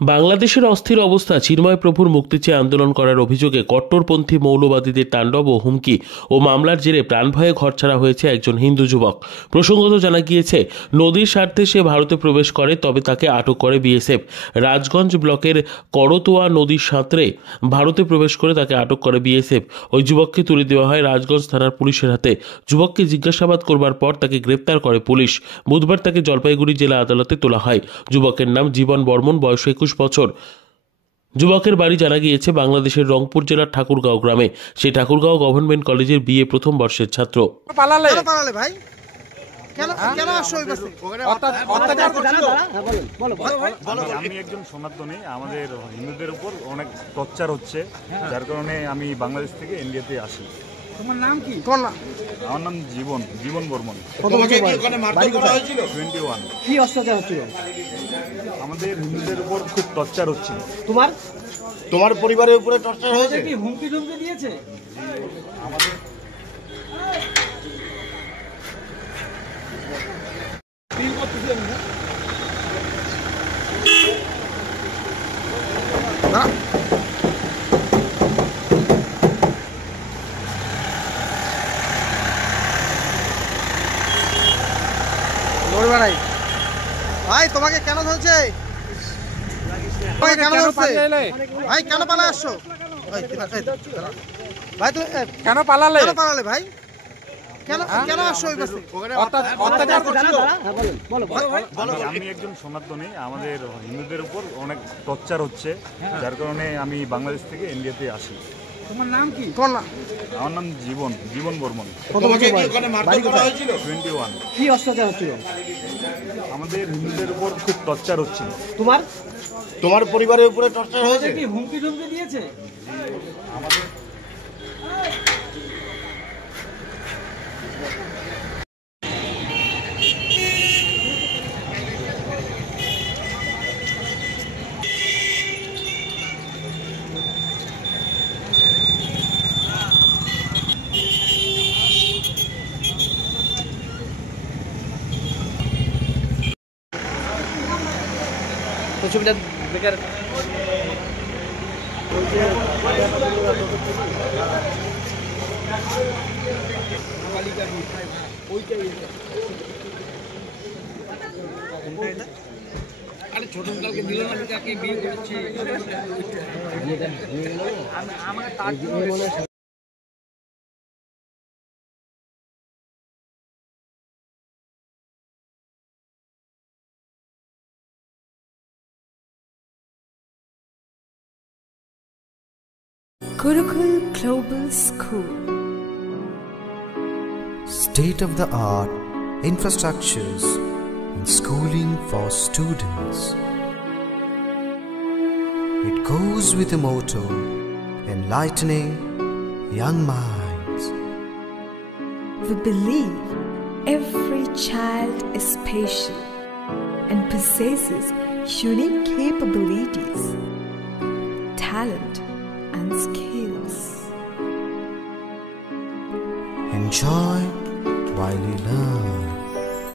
বাংলাদেশের অস্থির অবস্থা, চিন্ময় প্রভুর মুক্তি চেয়ে আন্দোলন করার অভিযোগে কট্টরপন্থী মৌলবাদীদের তাণ্ডব ও হুমকি ও মামলার জেরে প্রাণভয়ে ঘরছাড়া হয়েছে একজন হিন্দু যুবক। প্রসঙ্গত জানা গিয়েছে, নদীর স্বার্থে সে ভারতে প্রবেশ করে, তবে তাকে আটক করে বিএসএফ। রাজগঞ্জ ব্লকের করতোয়া নদীর সাঁতরে ভারতে প্রবেশ করে তাকে আটক করে বিএসএফ। ওই যুবককে তুলে দেওয়া হয় রাজগঞ্জ থানার পুলিশের হাতে। যুবককে জিজ্ঞাসাবাদ করবার পর তাকে গ্রেপ্তার করে পুলিশ। বুধবার তাকে জলপাইগুড়ি জেলা আদালতে তোলা হয়। যুবকের নাম জীবন বর্মন, বয়স 21 বছর। যুবকের বাড়ি জানা গিয়েছে বাংলাদেশের রংপুর জেলার ঠাকুরগাঁও গ্রামে। সেই ঠাকুরগাঁও গভর্নমেন্ট কলেজের বিএ প্রথম বর্ষের ছাত্র। আমি একজন সনাতনী, আমাদের হিন্দুদের উপর অনেক টর্চার হচ্ছে, যার কারণে আমি বাংলাদেশ থেকে ইন্ডিয়াতে আসি। তোমার নাম কি? আমার নাম জীবন বর্মন। 21। কি অত্যাচার হচ্ছিল? আমাদের হিন্দুদের উপর খুব টর্চার হচ্ছিল। তোমার পরিবারের উপরে টর্চার হয়েছে? কি হুমকি টুমকি দিয়েছে? আমাদের ভাই তোমাকে কেন ধরছে? ভাই কেন পালা আসছো? ভাই তুমি কেন পালালে? ভাই কেন আসছো? আমি একজন সনাতনী, আমাদের হিন্দুদের উপর অনেক টর্চার হচ্ছে, যার কারণে আমি বাংলাদেশ থেকে ইন্ডিয়াতে আসি। তোমার নাম কি? আমার নাম জীবন বর্মন। 21। কি অত্যাচার হচ্ছিল? আমাদের হিন্দুদের উপর খুব টর্চার হচ্ছিল। তোমার পরিবারের উপরে টর্চার হয়েছে? কি হুমকি টুমকি দিয়েছে? আমাদের ছবিটা বেকার। আরে ছোট কালকে দিল না, তাকে বিয়ে করেছে আমাকে তার Gurukul Global School. State-of-the-art infrastructures and schooling for students. It goes with the motto, enlightening young minds. We believe every child is special and possesses unique capabilities, talent, and skills. Enjoy while you learn.